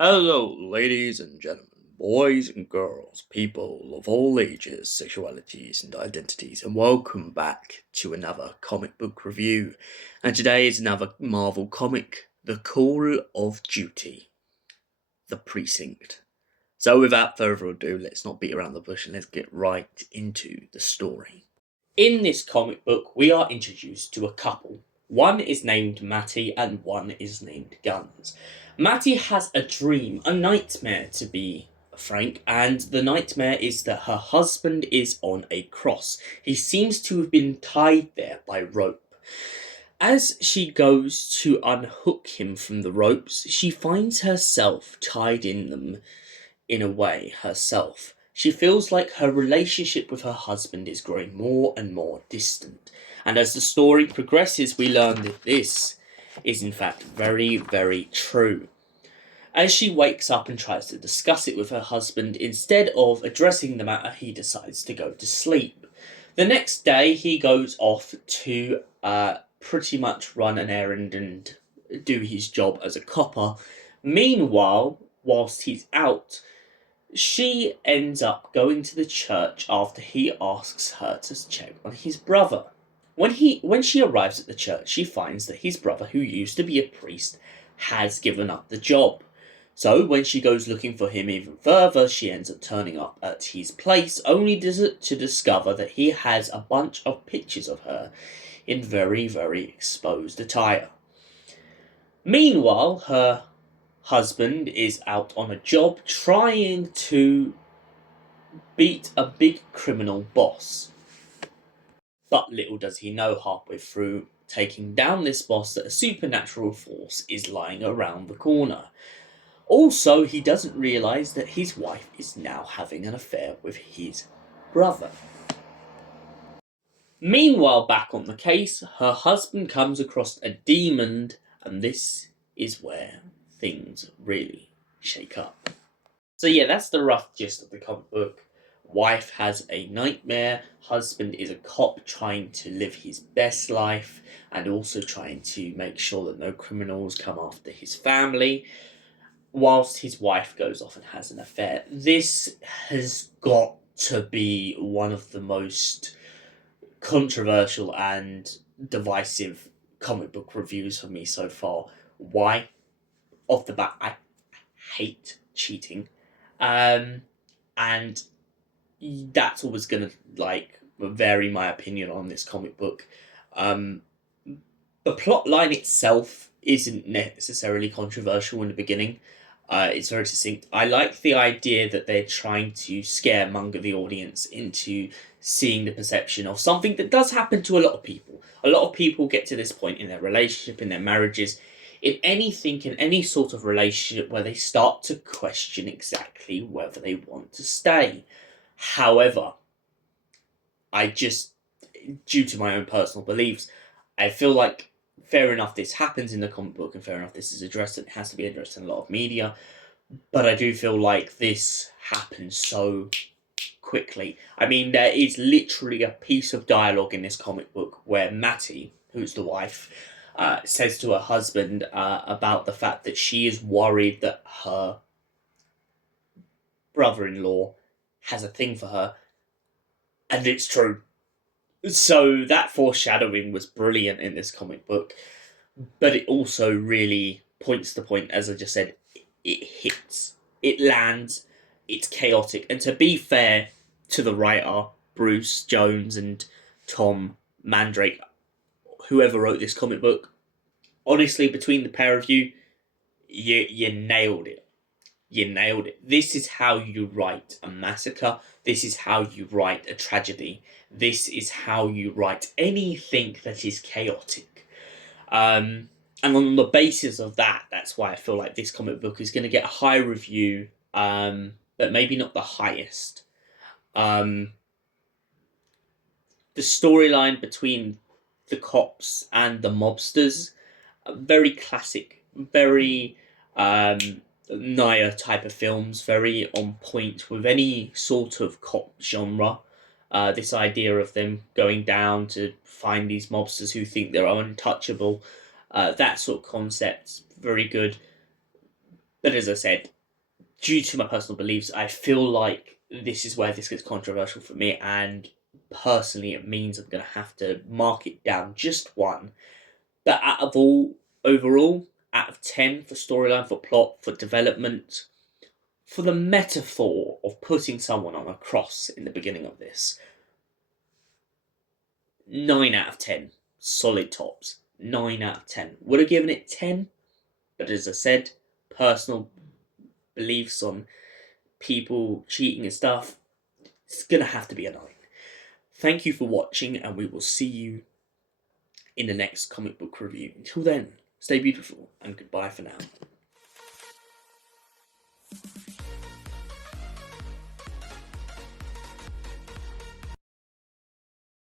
Hello, ladies and gentlemen, boys and girls, people of all ages, sexualities, and identities, and welcome back to another comic book review. And today is another Marvel comic, The Call of Duty, The Precinct. So, without further ado, let's not beat around the bush and let's get right into the story. In this comic book, we are introduced to a couple. One is named Matty and one is named Guns. Matty has a dream, a nightmare to be frank, and the nightmare is that her husband is on a cross. He seems to have been tied there by rope. As she goes to unhook him from the ropes, she finds herself tied in them in a way herself. She feels like her relationship with her husband is growing more and more distant. And as the story progresses, we learn that this is in fact very, very true. As she wakes up and tries to discuss it with her husband, instead of addressing the matter, he decides to go to sleep. The next day, he goes off to pretty much run an errand and do his job as a copper. Meanwhile, whilst he's out, she ends up going to the church after he asks her to check on his brother. When she arrives at the church, she finds that his brother, who used to be a priest, has given up the job. So when she goes looking for him even further, she ends up turning up at his place, only to discover that he has a bunch of pictures of her in very, very exposed attire. Meanwhile, her husband is out on a job trying to beat a big criminal boss. But little does he know, halfway through taking down this boss, that a supernatural force is lying around the corner. Also, he doesn't realise that his wife is now having an affair with his brother. Meanwhile, back on the case, her husband comes across a demon, and this is where things really shake up. So yeah, that's the rough gist of the comic book. Wife has a nightmare, husband is a cop trying to live his best life and also trying to make sure that no criminals come after his family, whilst his wife goes off and has an affair. This has got to be one of the most controversial and divisive comic book reviews for me so far. Why? Off the bat, I hate cheating. And that's always gonna vary my opinion on this comic book. The plot line itself isn't necessarily controversial in the beginning. It's very succinct. I like the idea that they're trying to scaremonger the audience into seeing the perception of something that does happen to a lot of people. A lot of people get to this point in their relationship, in their marriages, in anything, in any sort of relationship where they start to question exactly whether they want to stay. However, due to my own personal beliefs, I feel like fair enough this happens in the comic book and fair enough this is addressed and it has to be addressed in a lot of media, but I do feel like this happens so quickly. I mean, there is literally a piece of dialogue in this comic book where Matty, who's the wife, says to her husband about the fact that she is worried that her brother-in-law has a thing for her, and it's true. So that foreshadowing was brilliant in this comic book, but it also really points the point, as I just said, it hits, it lands, it's chaotic. And to be fair to the writer, Bruce Jones and Tom Mandrake, whoever wrote this comic book, honestly, between the pair of you, you nailed it. You nailed it. This is how you write a massacre. This is how you write a tragedy. This is how you write anything that is chaotic. And on the basis of that, that's why I feel like this comic book is going to get a high review, but maybe not the highest. The storyline between the cops and the mobsters, very classic, very Naya type of films, very on point with any sort of cop genre. This idea of them going down to find these mobsters who think they're untouchable, that sort of concept, very good. But as I said, due to my personal beliefs, I feel like this is where this gets controversial for me, and personally, it means I'm going to have to mark it down just one. But overall, out of 10 for storyline, for plot, for development, for the metaphor of putting someone on a cross in the beginning of this, 9 out of 10. Solid tops. 9 out of 10. Would have given it 10, but as I said, personal beliefs on people cheating and stuff, it's going to have to be a 9. Thank you for watching, and we will see you in the next comic book review. Until then, stay beautiful, and goodbye for now.